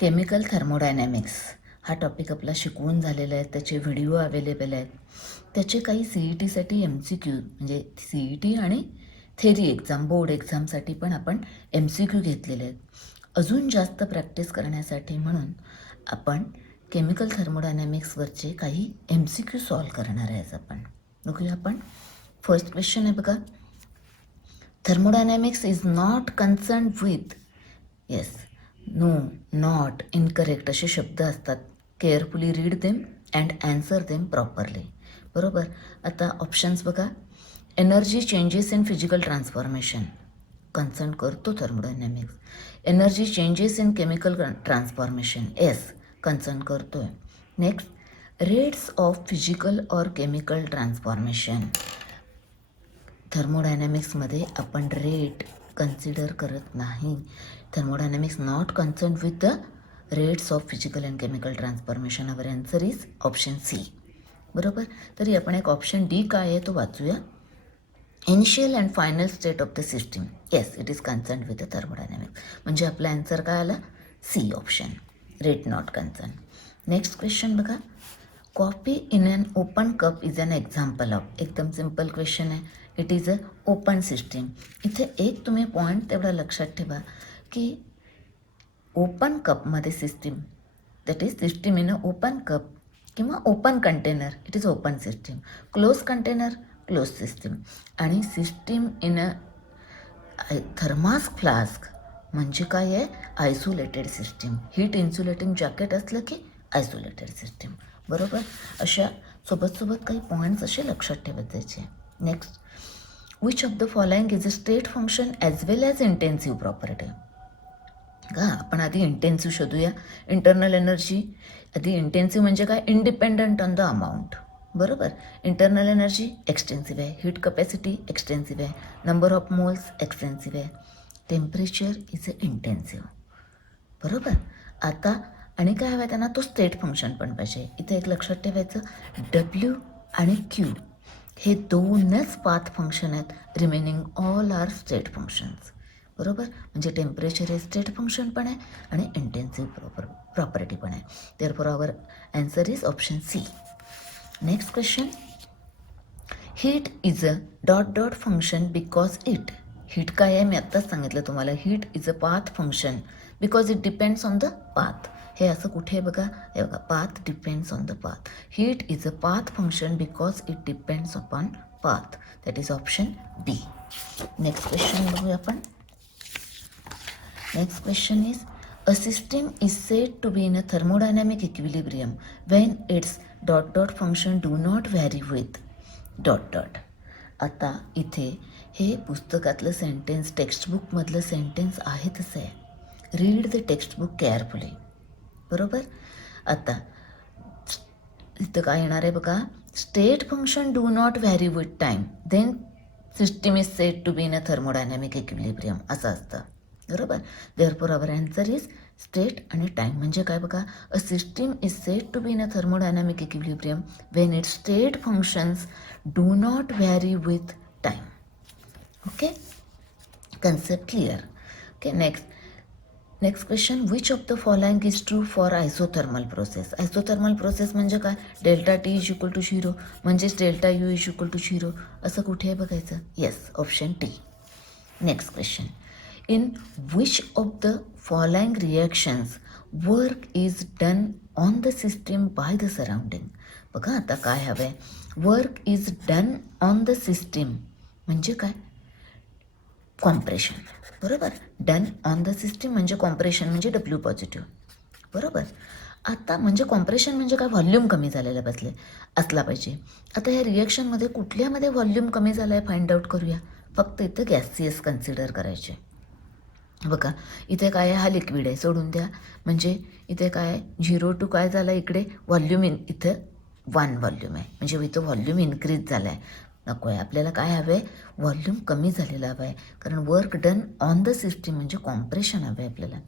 Chemical thermodynamics हा topic आपला शिकवून झालेला आहे. त्याचे व्हिडिओ अवेलेबल आहेत. त्याचे काही CETसाठी MCQ म्हणजे CET आणि थेरी एक्झाम बोर्ड एक्झामसाठी पण आपण MCQ घेतलेले आहेत. अजून जास्त प्रॅक्टिस करण्यासाठी म्हणून आपण केमिकल थर्मोडायनॅमिक्सवरचे काही MCQ सॉल्व करणार आहे. आपण बघूया. आपण फर्स्ट क्वेश्चन आहे बघा. Thermodynamics is not concern with yes no not incorrect असे शब्द असतात. Carefully read them and answer them properly. बरोबर. आता ऑप्शन्स बघा. Energy changes in physical transformation concern करतो thermodynamics. Energy changes in chemical transformation yes concern करतो आहे. Next rates of physical or chemical transformation. थर्मोडायनॅमिक्समध्ये आपण रेट कन्सिडर करत नाही. Thermodynamics not concern with the rates of physical and chemical transformation. Our answer is option C. बरोबर. तरी आपण एक ऑप्शन डी काय आहे तो वाचूया. Initial and final state of the system yes it is concern with the thermodynamics. म्हणजे आपला आन्सर काय आला C option. Rate not concern. Next question बघा. Coffee in an open cup is an example of. एकदम simple question आहे. It is a open system. इथे एक तुम्ही पॉईंट तेवढा लक्षात ठेवा की ओपन कपमध्ये system that is system in a open cup किंवा open container it is open system. Close container close system. आणि system in a thermos flask म्हणजे काय आहे isolated system. Heat insulating jacket असलं की आयसोलेटेड सिस्टीम. बरोबर. अशा सोबत काही पॉईंट्स असे लक्षात ठेवत जायचे. Next which of the following is a state function as well as intensive property. का आपण आधी इंटेन्सिव्ह शोधूया. इंटरनल एनर्जी आधी. इंटेन्सिव्ह म्हणजे काय इंडिपेंडंट ऑन द अमाऊंट. बरोबर. इंटरनल एनर्जी एक्सटेन्सिव्ह आहे. हीट कपॅसिटी एक्सटेन्सिव्ह आहे. नंबर ऑफ मोल्स एक्सटेन्सिव्ह आहे. Temperature is a intensive. बरोबर. आता आणि काय हवं त्यांना तो स्टेट फंक्शन पण पाहिजे. इथे एक लक्षात ठेवायचं W आणि Q हे दोनच पाथ फंक्शन आहेत. Remaining all are state functions. बरोबर. म्हणजे टेम्परेचर हे स्टेट फंक्शन पण आहे आणि इंटेन्सिव्ह प्रॉपर्टी पण आहे. Therefore our answer is option C. Next question. Heat is a dot dot function because it. Heat काय आहे मी आत्ताच सांगितलं तुम्हाला. Heat is a path function because it depends on the path. हे असं कुठे बघा. हे बघा path depends on the path. Heat is a path function because it depends upon path. That is option B. Next question बघूया आपण. Next question is a system is said to be in a thermodynamic equilibrium when its dot dot function do not vary with dot dot. आता इथे हे पुस्तकातलं sentence टेक्स्टबुकमधलं sentence आहे तसं आहे. Read the textbook carefully. बरोबर. आता इथं काय येणार आहे बघा. State function do not vary with time then system is said to be in a thermodynamic equilibrium असं असतं. बरोबर. Therefore our answer is state आणि टाईम. म्हणजे काय बघा. A system is said to be in a thermodynamic equilibrium when it state functions do not vary with time. Okay. Concept clear. Okay. Next question. Which of the following is true for isothermal process. Isothermal process म्हणजे काय. Delta T is equal to 0 म्हणजेच delta U is equal to 0 असं कुठे आहे बघायचं. Yes option T. Next question. In which of the following reactions work is done on the system by the surrounding. बघा आता काय हवं आहे. Work is done on the system म्हणजे काय कॉम्प्रेशन. बरोबर. डन ऑन द सिस्टीम म्हणजे compression म्हणजे W पॉझिटिव्ह. बरोबर. आता म्हणजे कॉम्प्रेशन म्हणजे काय व्हॉल्यूम कमी झालेलं असला पाहिजे. आता ह्या रिॲक्शनमध्ये कुठल्यामध्ये व्हॉल्यूम कमी झालं आहे फाइंड आउट करूया. फक्त इथं गॅसियस कन्सिडर करायचे. बघा इथे काय आहे हा लिक्विड आहे सोडून द्या. म्हणजे इथे काय आहे 0 टू काय झालं इकडे व्हॉल्यूम इथं 1 व्हॉल्यूम आहे. म्हणजे इथं व्हॉल्यूम इन्क्रीज झाला आहे. नको आहे. आपल्याला काय हवं आहे व्हॉल्यूम कमी झालेलं हवं आहे. कारण work done on the system म्हणजे कॉम्प्रेशन हवं आहे आपल्याला.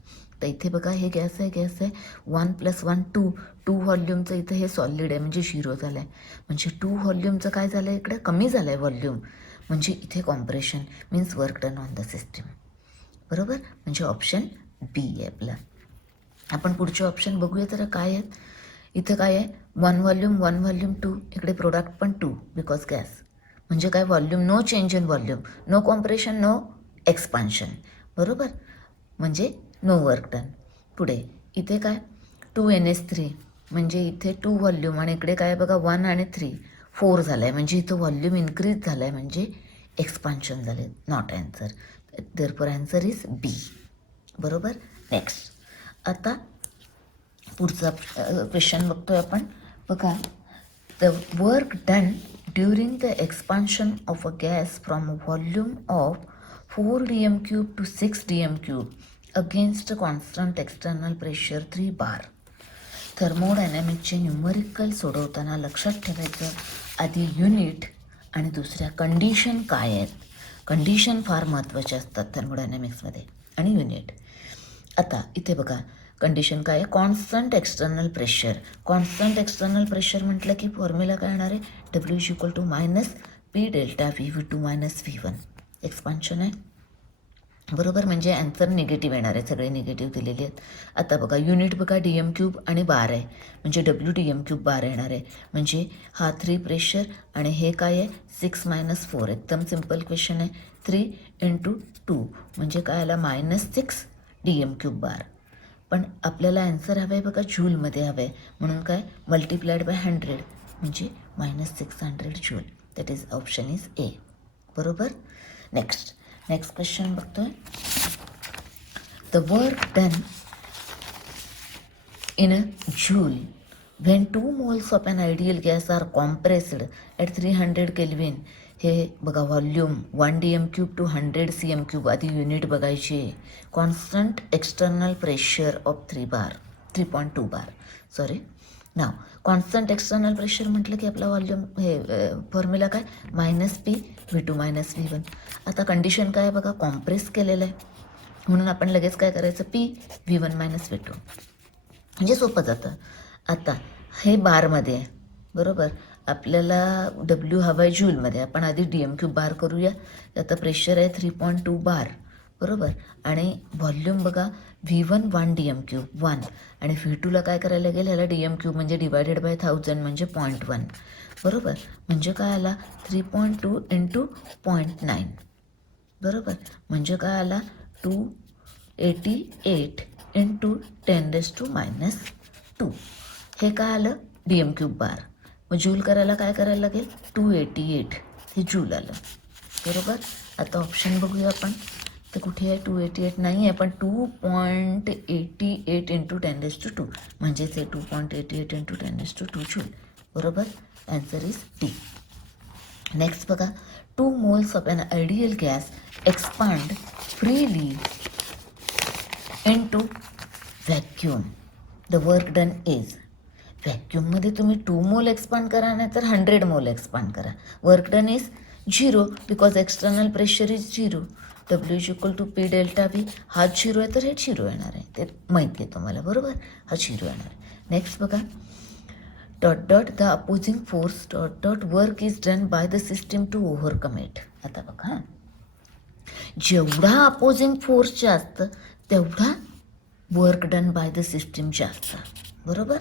तर इथे बघा हे गॅस आहे 1 + 1 2 व्हॉल्यूमचं इथं हे सॉलिड आहे म्हणजे 0 झालं आहे. म्हणजे 2 व्हॉल्यूमचं काय झालं आहे इकडे कमी झालं आहे व्हॉल्यूम. म्हणजे इथे compression means work done on the system. बरोबर. म्हणजे ऑप्शन बी आहे आपला. आपण पुढचे ऑप्शन बघूया तर काय आहेत. इथं काय आहे, 1 व्हॉल्यूम 2, इकडे प्रोडक्ट पण 2 बिकॉज गॅस. म्हणजे काय, volume, no change in volume, no compression, no expansion, बरोबर, म्हणजे नो वर्क डन. पुढे इथे काय, 2NH3, म्हणजे इथे 2 व्हॉल्यूम आणि इकडे काय बघा 1 आणि 3, 4 झालं आहे, म्हणजे इथं व्हॉल्यूम इन्क्रीज झालं आहे, म्हणजे एक्सपान्शन झाले. Not answer. Therefore answer is B. बरोबर. नेक्स्ट, आता पुढचा क्वेश्चन बघतोय आपण. बघा, the work done during the expansion of a gas from volume of 4 dm³ to 6 dm³ against constant external pressure 3 bar. थर्मोडायनॅमिकचे न्यूमरिकल सोडवताना लक्षात ठेवायचं, आधी युनिट आणि दुसऱ्या कंडिशन काय आहेत. कंडिशन फार महत्त्वाचे असतात थर्मोडायनॅमिक्समध्ये, आणि युनिट. आता इथे बघा, कंडिशन काय आहे, constant external pressure. Constant external pressure म्हटलं की फॉर्म्युला काय येणार आहे, W = -P ΔV V2 - V1. Expansion आहे, बरोबर, म्हणजे आन्सर निगेटिव्ह येणार आहे, सगळे निगेटिव्ह दिलेले आहेत. आता बघा, युनिट बघा dm³ आणि बार आहे, म्हणजे W बार येणार आहे, म्हणजे हा 3 प्रेशर आणि हे काय आहे 6 - 4. एकदम सिम्पल क्वेश्चन आहे. 3 × 2 म्हणजे काय आला -6 dm³ बार. पण आपल्याला आन्सर हवं आहे बघा जूलमध्ये हवं आहे, म्हणून काय मल्टिप्लाइड बाय 100 म्हणजे -600 joule. That is option is a. बरोबर. नेक्स्ट क्वेश्चन बघतोय. The work done in a joule when 2 moles of an ideal gas are compressed at 300 Kelvin. हे बघा, व्हॉल्यूम 1 dm³ to 100 cm³. आधी युनिट बघायची. Constant external pressure of 3.2 bar. Sorry, now constant external pressure म्हटलं की आपला volume, हे formula काय -P V2 - V1. आता कंडिशन काय बघा, कॉम्प्रेस केलेलं आहे, म्हणून आपण लगेच काय करायचं, P V1 - V2, म्हणजे सोपं जातं. आता हे बारमध्ये आहे, बरोबर, आपल्याला W हवा आहे जूलमध्ये. आपण आधी dm³ बार करूया. आता प्रेशर आहे 3.2 bar, बरोबर, आणि व्हॉल्यूम बघा V1 1 dm³, 1, आणि V2ला काय करायला लागेल, ह्याला dm³ म्हणजे डिवायडेड बाय 1000 म्हणजे 0.1, बरोबर, म्हणजे काय आला 3.2 × 0.9, बरोबर, म्हणजे काय आला 288 × 10⁻². हे काय आलं dm³ बार. मग जूल करायला काय करायला लागेल, 288, हे जूल आलं, बरोबर. आता ऑप्शन बघूया आपण, तर कुठे आहे 288 नाही आहे, पण 2.88 × 10⁻², म्हणजेच हे 2.88 × 10⁻² जूल, बरोबर. Answer is D. नेक्स्ट बघा, 2 moles of an ideal gas expand freely into vacuum. The work done is. व्हॅक्यूममध्ये तुम्ही 2 मोल एक्सपांड करा, नाही तर 100 मोल एक्सपांड करा. Work done is 0 because external pressure is 0. W = P ΔV. हा 0 आहे तर हे 0 येणार आहे, ते माहिती आहे तुम्हाला, बरोबर, हा 0 येणार आहे. नेक्स्ट बघा, ... the opposing force ... work is done by the system to overcome it. आता बघा, जेवढा अपोजिंग फोर्स जास्त तेवढा work done by the system जास्त, बरोबर.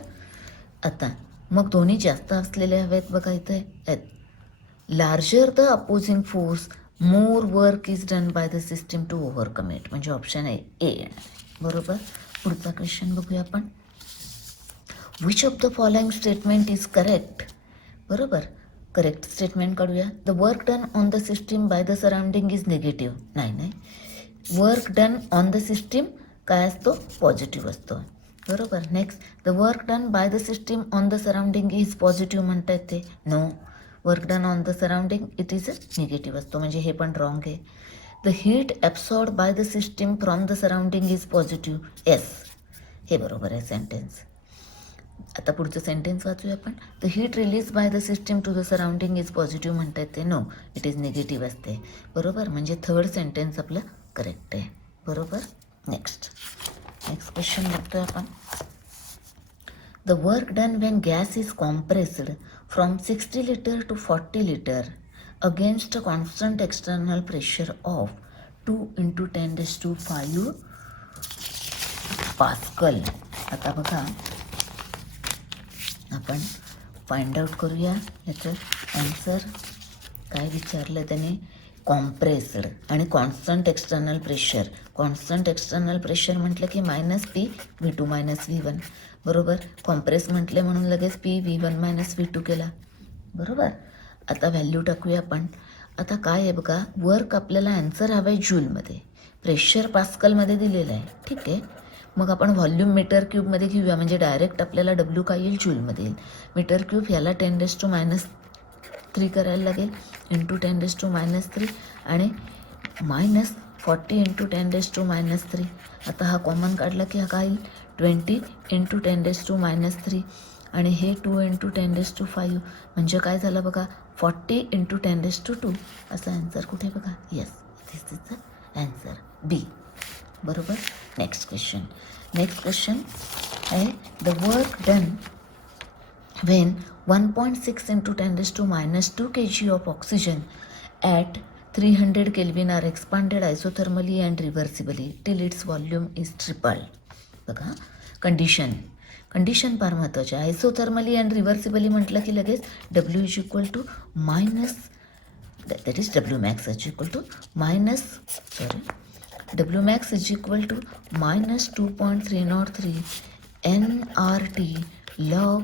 आता मग दोन्ही जास्त असलेले हवेत बघा, इथे आहेत. Larger the opposing force more work is done by the system to overcome it, म्हणजे ऑप्शन आहे ए येणार, बरोबर. पुढचा क्वेश्चन बघूया आपण. Which of the following statement is correct, बरोबर. करेक्ट स्टेटमेंट काढूया. The work done on the system by the surrounding is negative. नाही, work done on the system काय असतो, पॉझिटिव्ह असतो, बरोबर. Next, the work done by the system on the surrounding is positive म्हणता येते, no. Work done on the surrounding it is negative असतो, म्हणजे हे पण रॉंग आहे. The heat absorb by the system from the surrounding is positive, yes, हे बरोबर आहे सेंटेन्स. आता पुढचं सेंटेन्स वाचूया आपण. The heat release by the system to the surrounding is positive म्हणता येते, नो, इट इज निगेटिव्ह असते, बरोबर. म्हणजे थर्ड सेंटेन्स आपलं करेक्ट आहे, बरोबर. नेक्स्ट क्वेश्चन बघतोय आपण. The work done Wien gas is compressed from 60 liter to 40 liter against a constant external pressure of 2 × 10⁵ pascal. आता बघा आपण फाइंड आउट करूया याचं आन्सर. काय विचारलं त्याने, कॉम्प्रेस्ड आणि constant external pressure. Constant external pressure म्हटलं की -P(V2 - V1) बरोबर. कॉम्प्रेस म्हटले म्हणून लगेच P(V1 - V2) केला बरोबर. आता व्हॅल्यू टाकूया आपण. आता काय आहे बघा, वर्क आपल्याला आन्सर हवं आहे जूलमध्ये, प्रेशर पास्कलमध्ये दिलेलं आहे. ठीक आहे, मग आपण व्हॉल्यूम मीटर क्यूबमध्ये घेऊया, म्हणजे डायरेक्ट आपल्याला डब्ल्यू काय येईल, जूलमध्ये येईल. मीटर क्यूब ह्याला 10⁻³ करायला लागेल, इंटू 10⁻³ आणि -40 × 10⁻³. आता हा कॉमन काढला की हा काय येईल, 20 × 10⁻³ आणि हे 2 × 10⁵. म्हणजे काय झालं बघा, 40 × 10⁻². असा आन्सर कुठे बघा, yes this is the answer B बरोबर. नेक्स्ट क्वेश्चन आहे, the work done when 1.6 × 10⁻² kg of oxygen at 300 Kelvin are expanded isothermally and reversibly till its volume is tripled. बघा कंडिशन फार महत्त्वाची आहे. आयसोथर्मली अँड रिव्हर्सिबली म्हटलं की लगेच W is equal to minus, that is W max is equal to W max is equal to -2.303 nRT log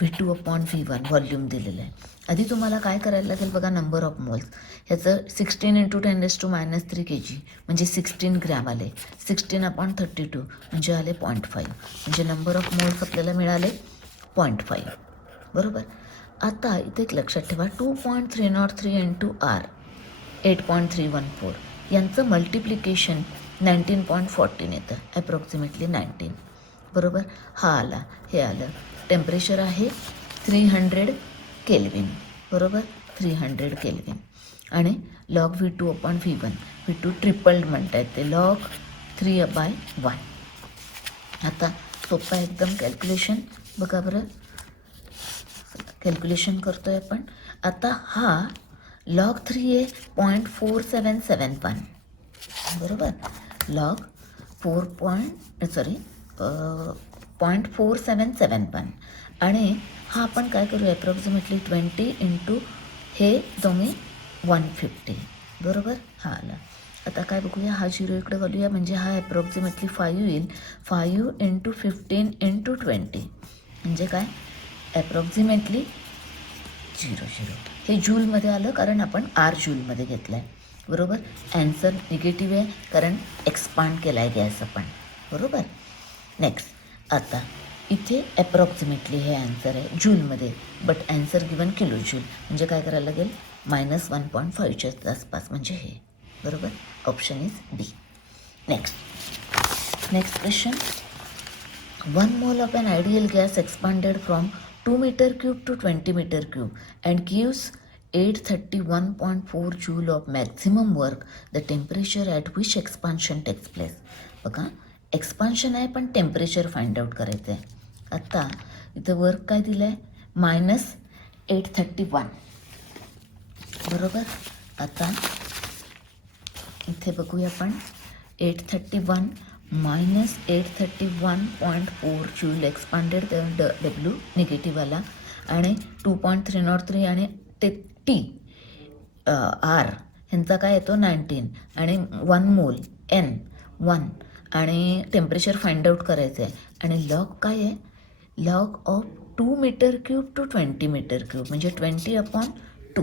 V2/V1 volume दिलेलं आहे. आधी तुम्हाला काय करायला लागेल बघा, नंबर ऑफ मोल्स. ह्याचं 16 × 10⁻³ kg म्हणजे 16 ग्रॅम आले. 16/32 म्हणजे आले 0.5, म्हणजे नंबर ऑफ मोल्स आपल्याला मिळाले 0.5 बरोबर. आता इथे एक लक्षात ठेवा, 2.303 × R 8.314 यांचं मल्टिप्लिकेशन 19.14 येतं, ॲप्रॉक्सिमेटली 19 बरोबर. हा आला, हे आलं. टेम्परेचर आहे 300 केल्विन बरोबर, 300 केल्विन आणि लॉग V2/V1. V2 ट्रिपल्ड म्हणता येते, लॉग 3/1. आता सोपं एकदम कॅल्क्युलेशन बघा बरं, कॅल्क्युलेशन करतोय आपण. आता हा लॉग 3 आहे 0.4771 बरोबर, लॉग 0.4771 आणि हा आपण काय करू, ॲप्रॉक्सिमेटली 20 × हे दोन्ही 150 बरोबर. हा आला. आता काय बघूया, हा 0 इकडे घालूया, म्हणजे हा ॲप्रॉक्सिमेटली 5 येईल. 5 × 15 × 20 म्हणजे काय, ॲप्रॉक्सिमेटली 0 हे जूलमध्ये आलं, कारण आपण R जूलमध्ये घेतलं आहे बरोबर. ॲन्सर निगेटिव्ह आहे कारण एक्सपांड केला आहे गॅस आपण बरोबर. नेक्स्ट, आता इथे ॲप्रॉक्सिमेटली हे आन्सर आहे जूलमध्ये, but answer given kilo joule, म्हणजे काय करायला लागेल, -1.5च्या आसपास, म्हणजे हे बरोबर. Option is B. Next question, 1 mole of an ideal gas expanded from 2 m³ to 20 m³ and gives 831.4 joule of maximum work. The temperature at which expansion takes place. बघा एक्सपान्शन आहे पण टेम्परेचर फाइंड आउट करायचं आहे. आता इथं work काय दिलं आहे, -831 बरोबर. आता इथे बघूया आपण, 831 -831.4 जूल एक्सपांडेड, W निगेटिव्ह आला आणि 2.303 आणि T R ह्यांचा काय येतो 19 आणि 1 मोल N 1 आणि टेम्परेचर फाइंड आउट करायचं आहे. आणि लॉग काय आहे, log of 2 m³ to 20 m³ म्हणजे 20/2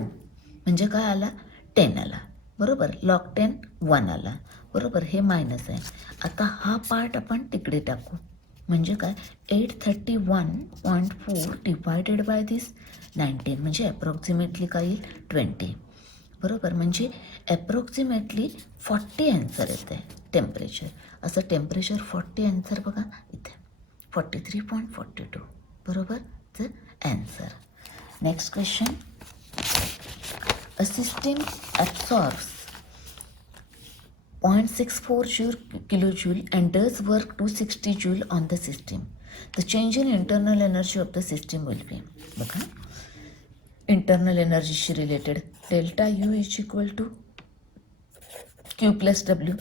म्हणजे काय आला, 10 आला बरोबर. लॉग 10 1 आला बरोबर, हे मायनस आहे. आता हा पार्ट आपण तिकडे टाकू, म्हणजे काय, 831.4 डिवायडेड बाय दिस 19 म्हणजे ॲप्रॉक्सिमेटली काय येईल, 20 बरोबर. म्हणजे ॲप्रॉक्सिमेटली 40 आन्सर येतं आहे टेम्परेचर. असं टेम्परेचर 40 आन्सर बघा इथे 43.42 बरोबर the answer. Next question, a system absorbs 0.64 kilojoule and does work 260 joule on the system. The change in internal energy of the system will be. बघा इंटरनल एनर्जीशी related, delta U is equal to Q + W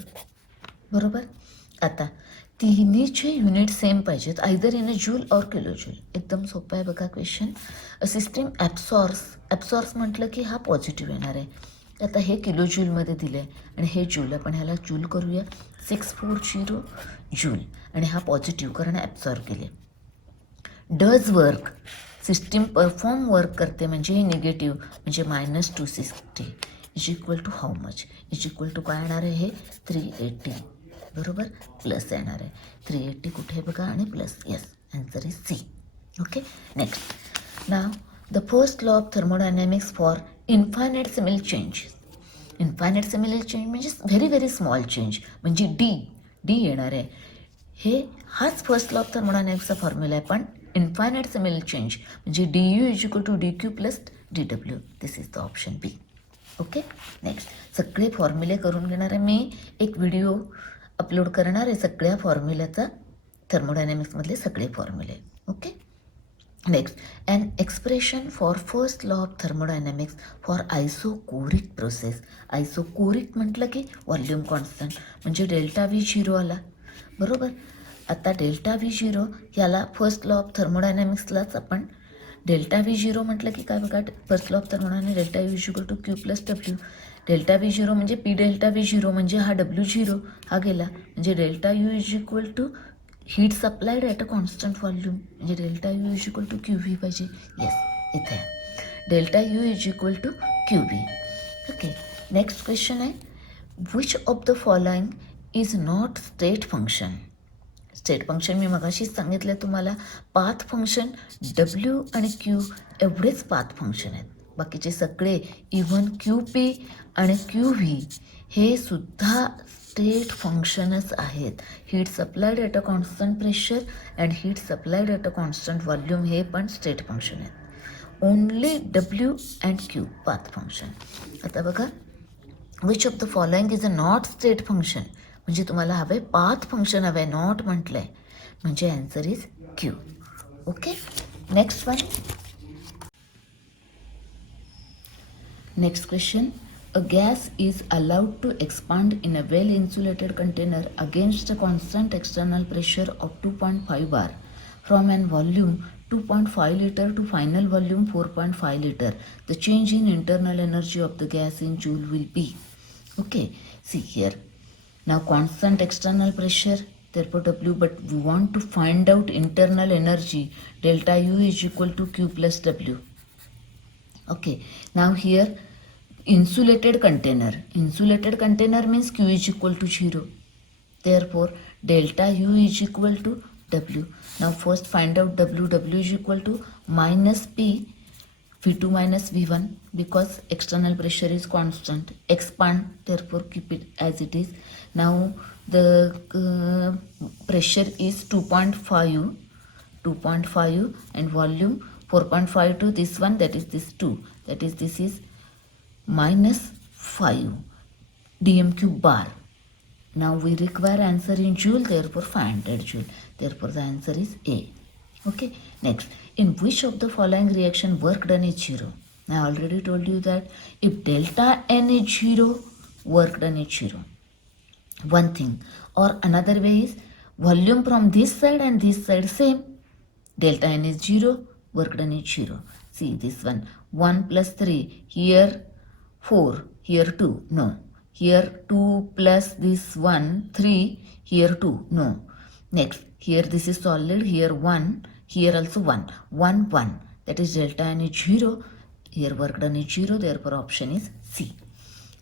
बरोबर. आता तिन्हीचे unit same पाहिजेत, either in a joule or kilo joule. एकदम सोपं आहे बघा क्वेश्चन. अ सिस्टीम ॲब्सॉर्स म्हटलं की हा पॉझिटिव्ह येणार आहे. आता हे किलो जूलमध्ये दिलं आहे आणि हे जूल, आपण ह्याला जूल करूया. 640 जूल आणि हा पॉझिटिव्ह कारण ॲब्सॉर्ब केले. Does work, system perform work करते म्हणजे हे निगेटिव्ह म्हणजे -260 is equal to how much, is equal to काय येणार आहे हे 380 बरोबर, प्लस येणार आहे. 380 कुठे बघा आणि plus, yes, answer is C. Okay, next. नाव the first law of thermodynamics for infinitesimal change. Infinitesimal change म्हणजे व्हेरी व्हेरी स्मॉल चेंज म्हणजे डी येणार आहे. हाच फर्स्ट लॉ ऑफ थर्मोडायनॅमिक्सचा फॉर्म्युला आहे, पण इन्फायनाईट सिमिल चेंज म्हणजे DU is equal to DQ plus DW. This is the option B. Okay, next. सगळे फॉर्म्युले करून घेणार आहे मी. एक व्हिडिओ अपलोड करणार आहे सगळ्या फॉर्म्युल्याचा, थर्मोडायनॅमिक्समधले सगळे फॉर्म्युले. Okay, next. An expression for first law of thermodynamics for isochoric process. Isochoric म्हटलं की व्हॉल्यूम कॉन्स्टंट म्हणजे ΔV0 आला बरोबर. आता ΔV0 याला फर्स्ट लॉ ऑफ थर्मोडायनॅमिक्सलाच आपण ΔV0 म्हटलं की काय बघा, first law of thermodynamics ΔU is equal to Q plus W. ΔV0 म्हणजे P∆V0 म्हणजे हा W0 हा गेला म्हणजे ΔU is equal to heat supplied at a constant volume म्हणजे ΔU is equal to QV पाहिजे. येस, इथे ΔU is equal to QV. Okay, next question आहे, which of the following is not state function. State function मी मगाशीच सांगितलं तुम्हाला, path function W आणि Q एवढेच पाथ फंक्शन आहेत. बाकीचे सगळे इव्हन QP आणि QV हे सुद्धा स्टेट फंक्शनच आहेत. Heat supplied at a constant pressure and heat supplied at a constant volume हे पण स्टेट फंक्शन आहेत. Only W and Q path function. आता बघा, which of the following is a not state function म्हणजे तुम्हाला हवं आहे पाथ फंक्शन हवं आहे, नॉट म्हटलं आहे म्हणजे answer is Q. Okay, next one. Next question. A gas is allowed to expand in a well-insulated container against a constant external pressure of 2.5 bar from an volume 2.5 liter to final volume 4.5 liter. The change in internal energy of the gas in joule will be. Okay, see here. Now constant external pressure, therefore W, but we want to find out internal energy. Delta U is equal to Q plus W. Okay, now here insulated container means Q is equal to 0, therefore delta U is equal to W. Now first find out W is equal to minus P V2 minus V1 because external pressure is constant. Expand, therefore keep it as it is. Now the pressure is 2.5 and volume 4.5 to this one, that is this 2, that is this is -5 dm³ bar. Now we require answer in joule, therefore 500 joule, therefore the answer is A. Okay, next. In which of the following reaction work done is 0? I already told you that if delta N is 0, work done is 0. One thing, or another way is volume from this side and this side same. Delta N is 0, work done is 0. See this one, 1 plus 3, here 4, here 2, no. Here 2 plus this 1, 3, here 2, no. Next, here this is solid, here 1, here also 1, 1, 1. That is delta N is 0, here work done is 0, therefore option is C.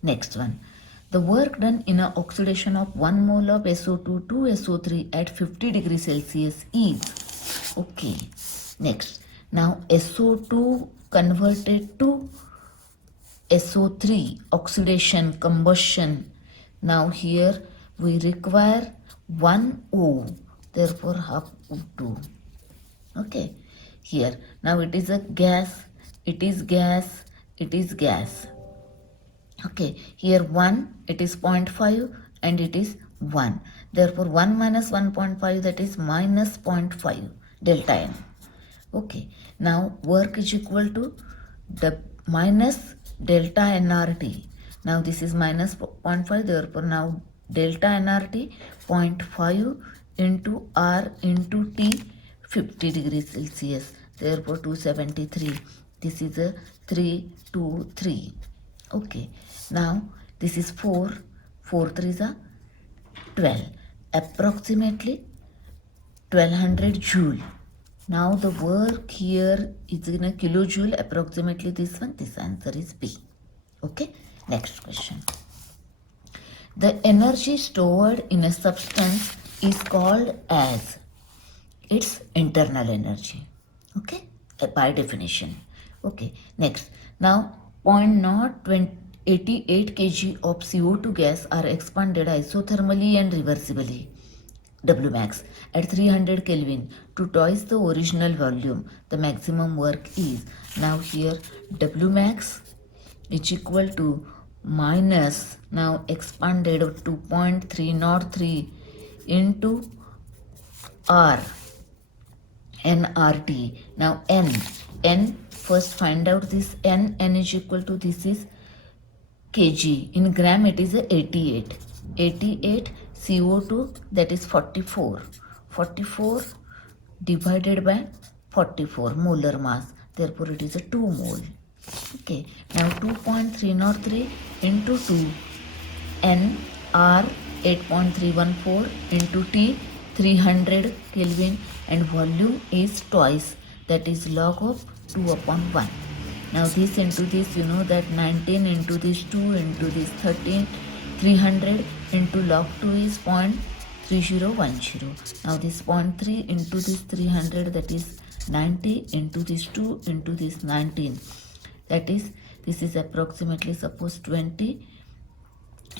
Next one, the work done in a oxidation of 1 mole of SO2 to SO3 at 50 degrees Celsius is. Okay, next. Now SO2 converted to SO3, oxidation, combustion. Now here we require 1 O, therefore half O2. Okay, here now it is a gas, it is gas, it is gas. Okay, here 1, it is 0.5 and it is 1, therefore 1 minus 1.5, that is minus 0.5 delta N. Okay, now work is equal to the minus delta nRT. Now this is minus 0.5, therefore now delta nRT 0.5 into R into T 50 degrees Celsius. Therefore 273. This is a 3, 2, 3. Okay. Now this is 4. 4 3s are 12. Approximately 1200 joule. Now the work here is in a kilojoule, approximately this one. This answer is B. Okay. Next question. The energy stored in a substance is called as its internal energy. Okay, by definition. Okay, next. Now 0.088 kg of CO2 gas are expanded isothermally and reversibly, Wmax, at 300 Kelvin to twice the original volume. The maximum work is, now here Wmax is equal to minus, now expanded of 2.303 into R nRT. Now n first find out this n is equal to, this is kg, in gram it is a 88 CO2, that is 44 divided by 44 molar mass, therefore it is a 2 mole. Okay, now 2.303 into 2 n R 8.314 into T 300 Kelvin, and volume is twice, that is log of 2 upon 1. Now this into this, you know that 19 into this 2 into this 13, 300 into log 2 is 0.3010. Now this 0.3 into this 300, that is 90 into this 2 into this 19, that is, this is approximately suppose 20,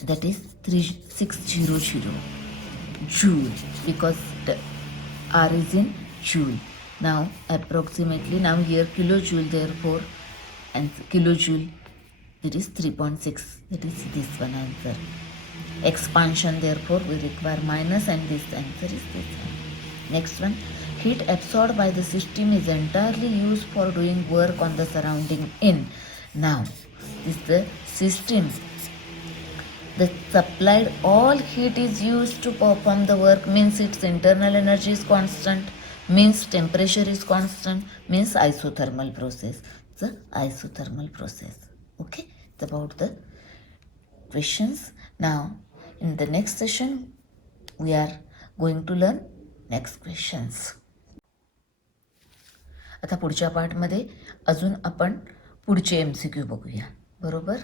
that is 3600 joule, because the R is in joule. Now approximately, now here kilojoule, therefore, and kilojoule, it is 3.6, that is this one answer. Expansion, therefore we require minus, and this answer is this one. Next one, heat absorbed by the system is entirely used for doing work on the surrounding in. Now this the system, the supplied all heat is used to perform the work, means its internal energy is constant, means temperature is constant, means isothermal process. The isothermal process. Okay, it's about the questions. Now in the next session we are going to learn next questions. आता पुढच्या पार्टमध्ये अजून आपण पुढचे MCQ बघूया, बरोबर.